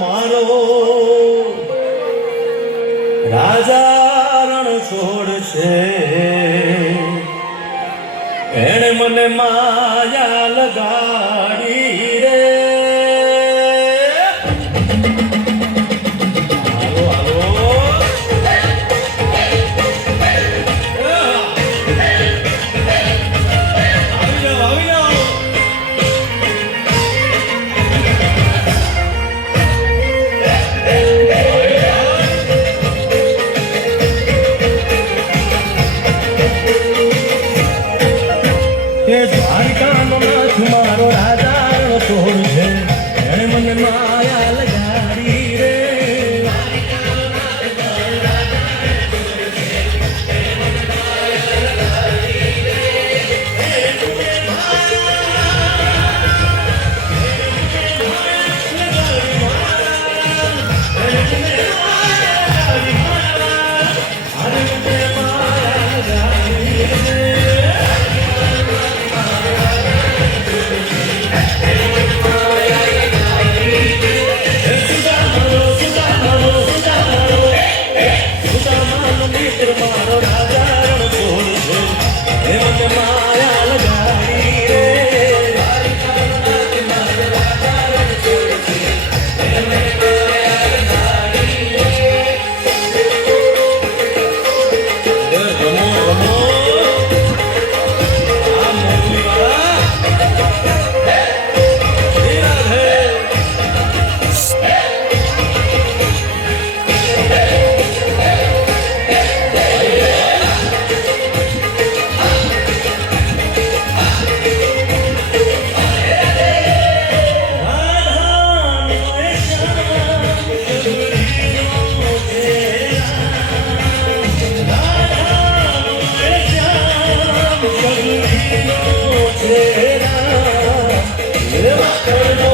મારો રાજા રણ છોડ છે, એણે મને માયા લગાડી રે. હાલો હાલો આવી જાઓ. દ્વારિકાનો નાથ મારો રાજા રણ છોડ છે, એણે મને માયા લગાડી રે. મારો રાજા રણ છોડ છે, એમને માયા લગાડી રે. રમો રમો આ મોરલી વાળા રાધે. Let